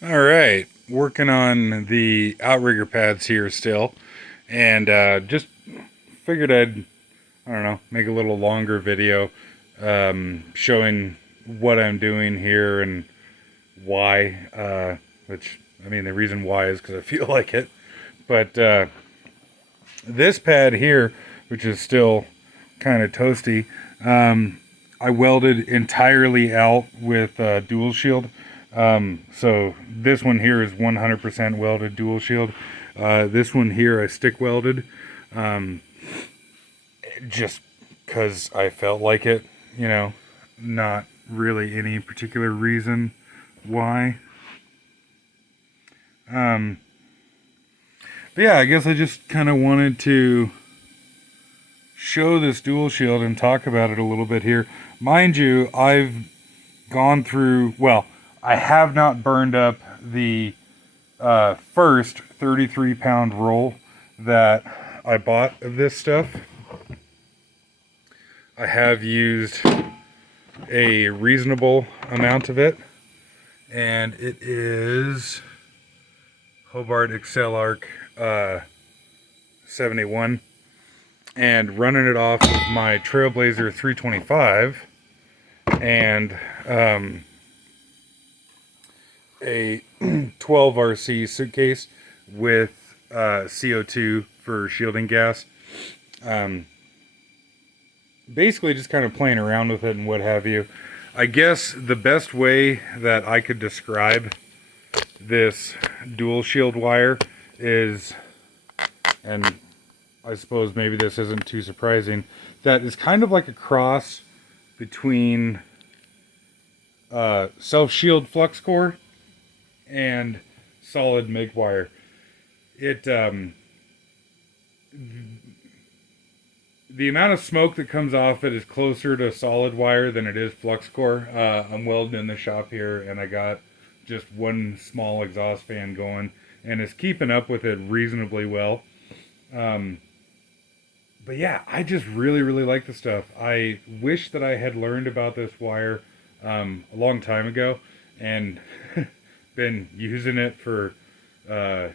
All right, working on the outrigger pads here still, and just figured I don't know, make a little longer video showing what I'm doing here and why. Which I mean, the reason why is because I feel like it. But this pad here, which is still kind of toasty, I welded entirely out with dual shield. So this one here is 100% welded dual shield. This one here I stick welded, um, just because I felt like it, you know, not really any particular reason why. Um, but yeah, I guess I just kind of wanted to show this dual shield and talk about it a little bit here. Mind you, I've gone through, well, I have not burned up the first 33-pound roll that I bought of this stuff. I have used a reasonable amount of it, and it is Hobart Excel Arc 71, and running it off of my Trailblazer 325 and a 12RC suitcase with CO2 for shielding gas. Basically just kind of playing around with it and what have you. I guess the best way that I could describe this dual shield wire is, and I suppose maybe this isn't too surprising, that is kind of like a cross between self-shield flux core and solid MIG wire. It the amount of smoke that comes off it is closer to solid wire than it is flux core. I'm welding in the shop here, and I got just one small exhaust fan going, and it's keeping up with it reasonably well. But yeah, I just really like the stuff. I wish that I had learned about this wire a long time ago, and been using it for the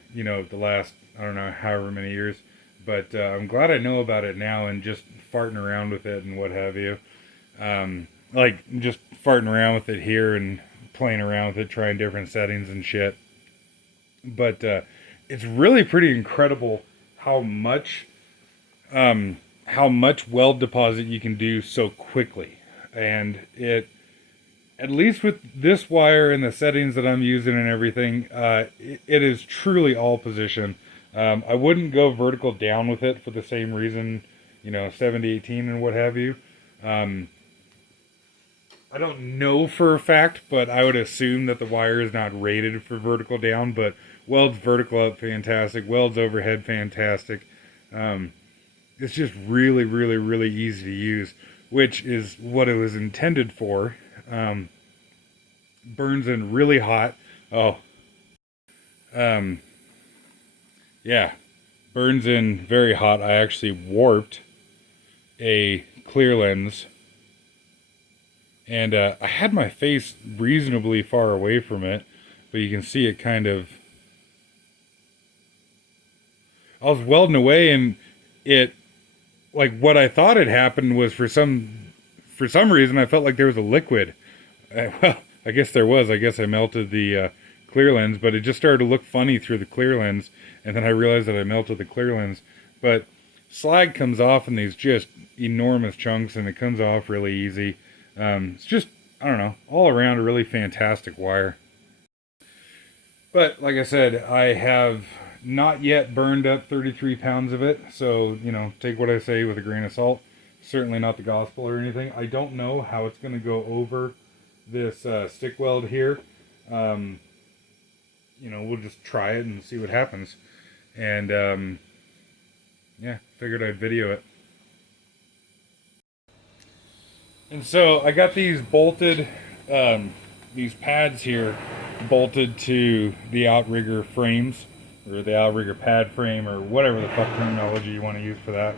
last, I don't know, however many years. But I'm glad I know about it now and just farting around with it and what have you. Like just farting around with it here and playing around with it, trying different settings and shit. But it's really pretty incredible how much weld deposit you can do so quickly. And it, at least with this wire and the settings that I'm using and everything, it is truly all position. I wouldn't go vertical down with it for the same reason, 70-18 and what have you. I don't know for a fact, but I would assume that the wire is not rated for vertical down, but welds vertical up, fantastic. Welds overhead, fantastic. It's just really easy to use, which is what it was intended for. Burns in really hot. Oh, yeah, burns in very hot. I actually warped a clear lens, and I had my face reasonably far away from it, but you can see it kind of. I was welding away, and it, like, what I thought had happened was for some reason I felt like there was a liquid. Well, I guess there was. I guess I melted the clear lens, but it just started to look funny through the clear lens, and then I realized that I melted the clear lens. But slag comes off in these just enormous chunks, and it comes off really easy. It's just, I don't know, all around a really fantastic wire. But like I said, I have not yet burned up 33 pounds of it, so, take what I say with a grain of salt. Certainly not the gospel or anything. I don't know how it's going to go over this stick weld here. We'll just try it and see what happens. And, yeah, figured I'd video it. And so I got these bolted, these pads here bolted to the outrigger frames, or the outrigger pad frame, or whatever the fuck terminology you want to use for that,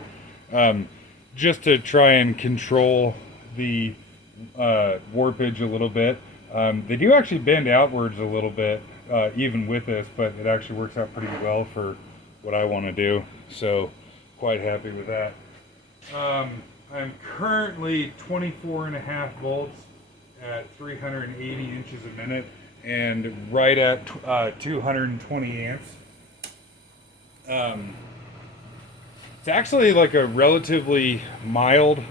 just to try and control the warpage a little bit. They do actually bend outwards a little bit, even with this, but it actually works out pretty well for what I want to do. So, quite happy with that. I'm currently 24.5 volts at 380 inches a minute and right at 220 amps. It's actually like a relatively mild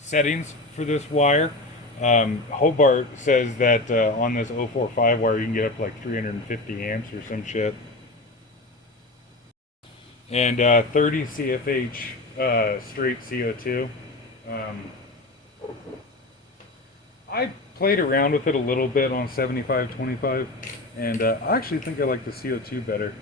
settings for this wire. Hobart says that on this 045 wire you can get up to like 350 amps or some shit. And 30 CFH straight CO2. I played around with it a little bit on 75-25, and I actually think I like the CO2 better.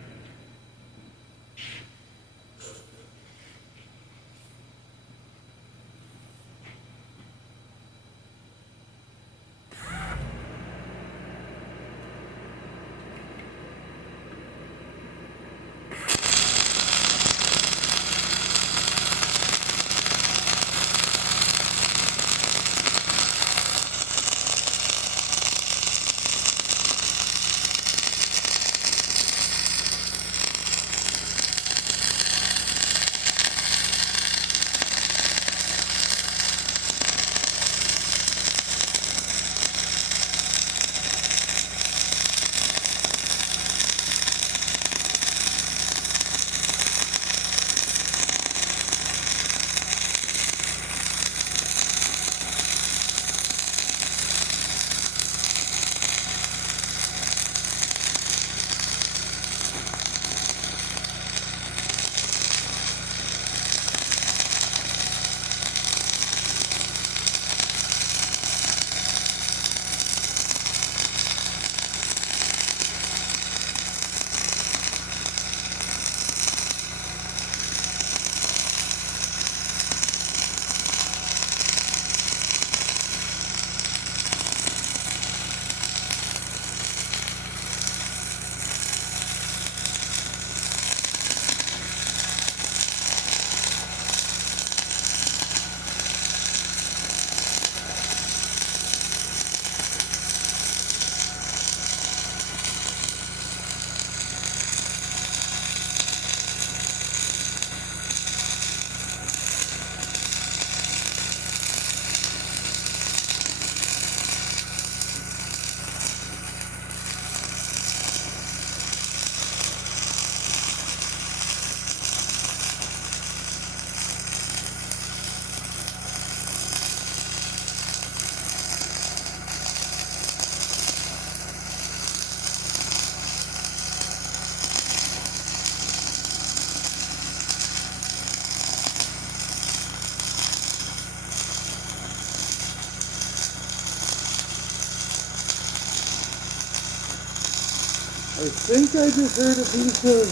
I think I just heard a piece of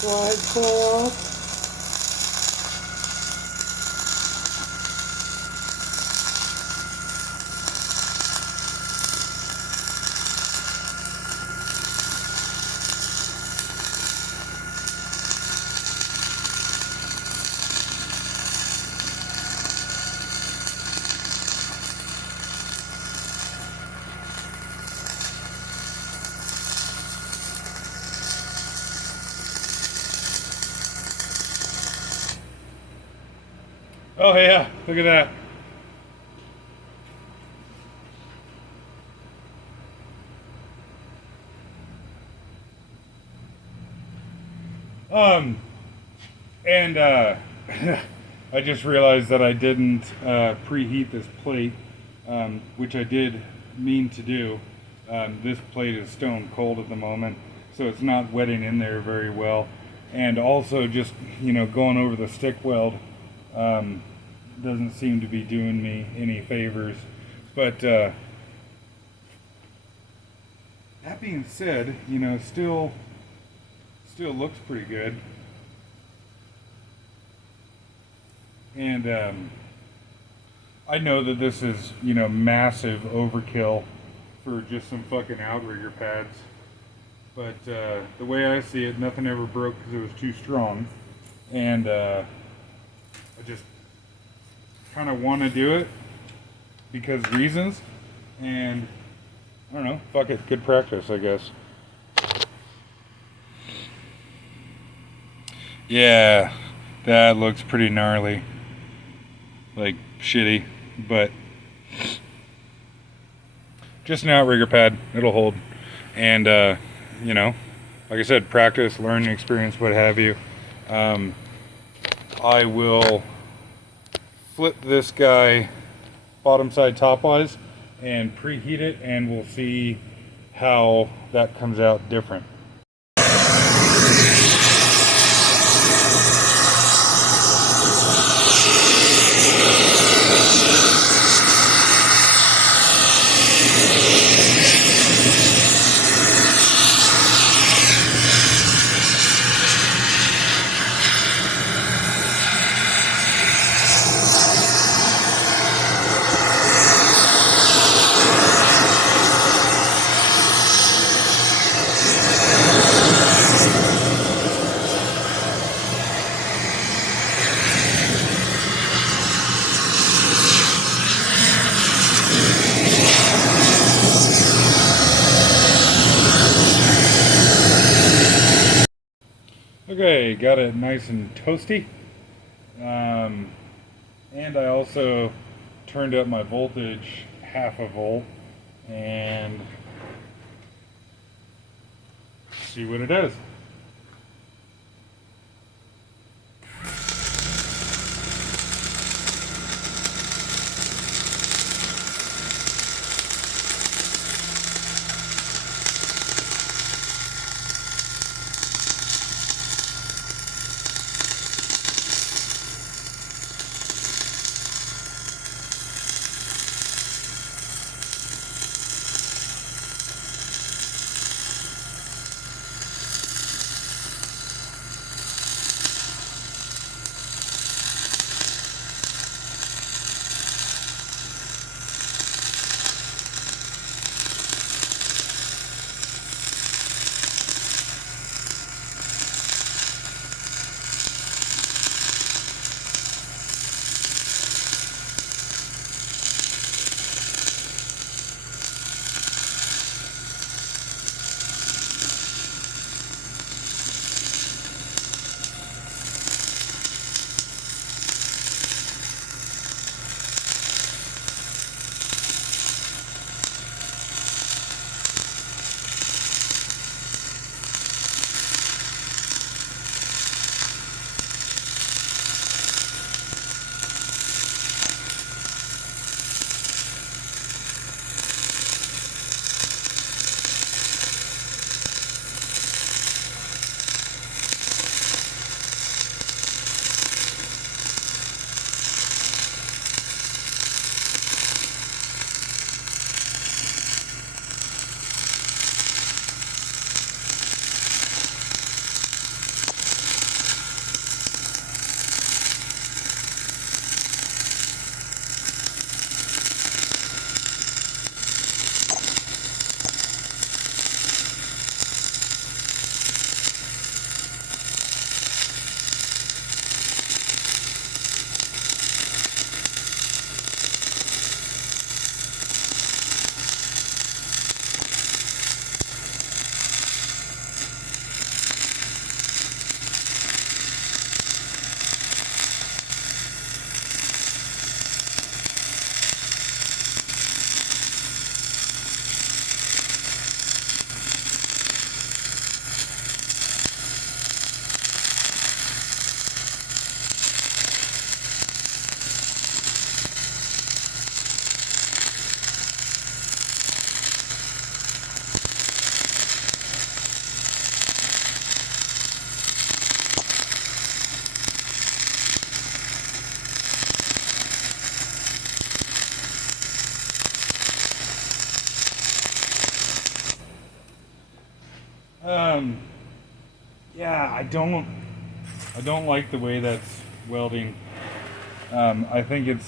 slide fall off. Oh yeah, look at that. And I just realized that I didn't preheat this plate, which I did mean to do. This plate is stone cold at the moment, so it's not wetting in there very well. And also just, going over the stick weld doesn't seem to be doing me any favors. But that being said, still looks pretty good. And I know that this is, massive overkill for just some fucking outrigger pads. But the way I see it, nothing ever broke because it was too strong. And I just kind of want to do it. because reasons, and I don't know, fuck it, good practice, I guess. Yeah, that looks pretty gnarly, like shitty, but just an outrigger pad, it'll hold. And you know, like I said, practice, learning experience, what have you. I will flip this guy bottom side top wise and preheat it, and we'll see how that comes out different. Okay, got it nice and toasty. And I also turned up my voltage half a volt and see what it does. Yeah, I don't like the way that's welding. I think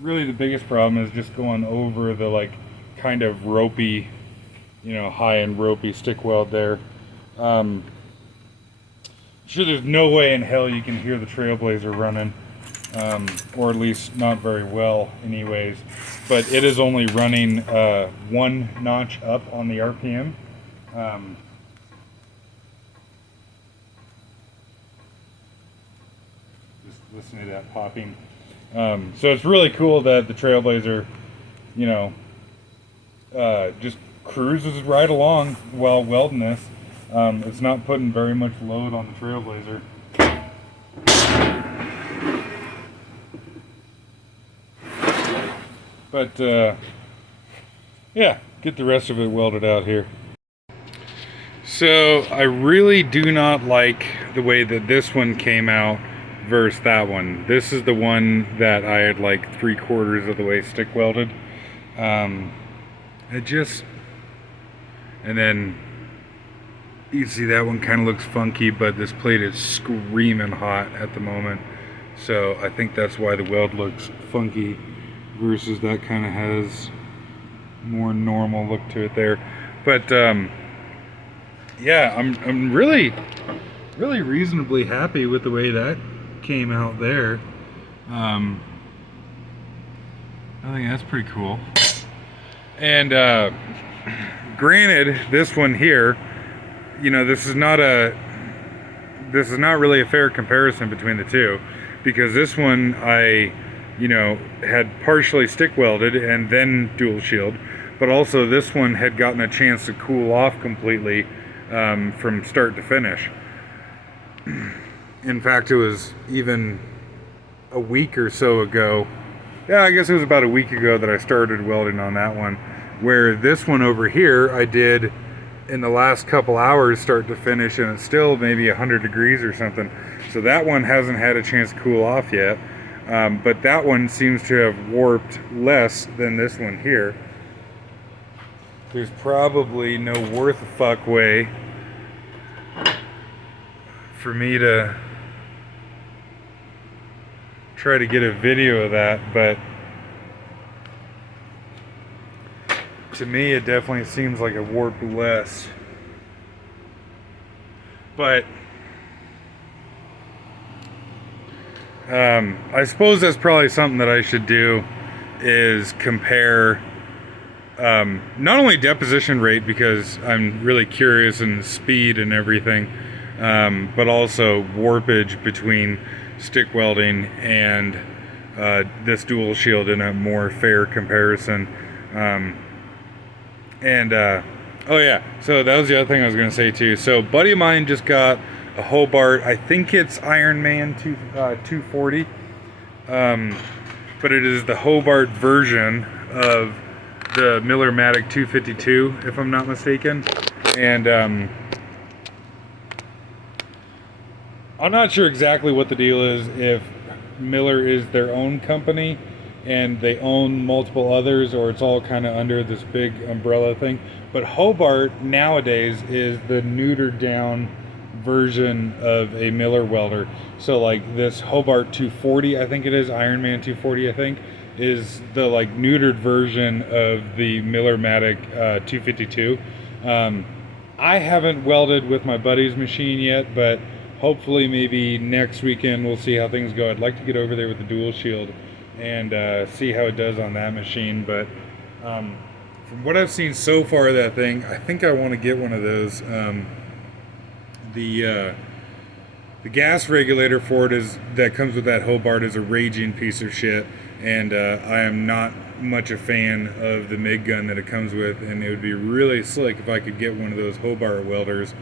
really the biggest problem is just going over the like kind of ropey, high and ropey stick weld there. Sure, there's no way in hell you can hear the Trailblazer running. or at least not very well anyways. But it is only running one notch up on the RPM. Just listen to that popping. So it's really cool that the Trailblazer, you know, just cruises right along while welding this. It's not putting very much load on the Trailblazer. But yeah, get the rest of it welded out here. So I really do not like the way that this one came out versus that one. This is the one that I had like 3/4 of the way stick welded. And then you see that one kind of looks funky, but this plate is screaming hot at the moment. So I think that's why the weld looks funky versus that kind of has more normal look to it there. But yeah, I'm really reasonably happy with the way that came out there. I think that's pretty cool. And granted, this one here, you know, this is not really a fair comparison between the two, because this one I, you know, had partially stick welded and then dual shield, but also this one had gotten a chance to cool off completely from start to finish. In fact, it was even a week or so ago. Yeah, I guess it was about a week ago that I started welding on that one, where this one over here I did in the last couple hours start to finish, and it's still maybe 100 degrees or something. So that one hasn't had a chance to cool off yet, but that one seems to have warped less than this one here. There's probably no worth a fuck way for me to try to get a video of that, but to me it definitely seems like it warped less. But I suppose that's probably something that I should do, is compare not only deposition rate, because I'm really curious, and speed and everything, but also warpage between stick welding and this dual shield in a more fair comparison. Oh yeah, so that was the other thing I was going to say too. So buddy of mine just got a Hobart, I think it's Ironman 240, but it is the Hobart version of the Miller-Matic 252, if I'm not mistaken. And I'm not sure exactly what the deal is, if Miller is their own company and they own multiple others, or it's all kind of under this big umbrella thing. But Hobart nowadays is the neutered down version of a Miller welder. So like this Hobart 240, I think it is, Ironman 240, I think, is the like neutered version of the Miller-Matic 252. I haven't welded with my buddy's machine yet, but hopefully maybe next weekend we'll see how things go. I'd like to get over there with the dual shield and see how it does on that machine. But from what I've seen so far of that thing, I think I want to get one of those. The gas regulator for it that comes with that Hobart is a raging piece of shit, and I am not much a fan of the MIG gun that it comes with, and it would be really slick if I could get one of those Hobart welders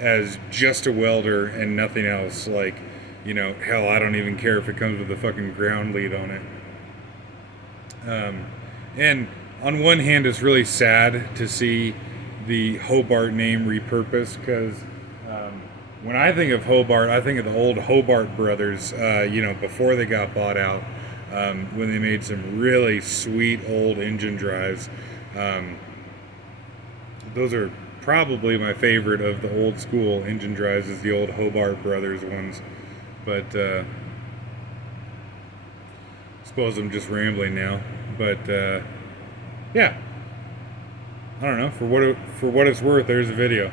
as just a welder and nothing else. Like, you know, hell, I don't even care if it comes with a fucking ground lead on it. And on one hand, it's really sad to see the Hobart name repurposed, because when I think of Hobart, I think of the old Hobart brothers, you know, before they got bought out, when they made some really sweet old engine drives. Those are probably my favorite of the old school engine drives, is the old Hobart brothers ones. But I suppose I'm just rambling now. But yeah, I don't know. For what it's worth, there's a video.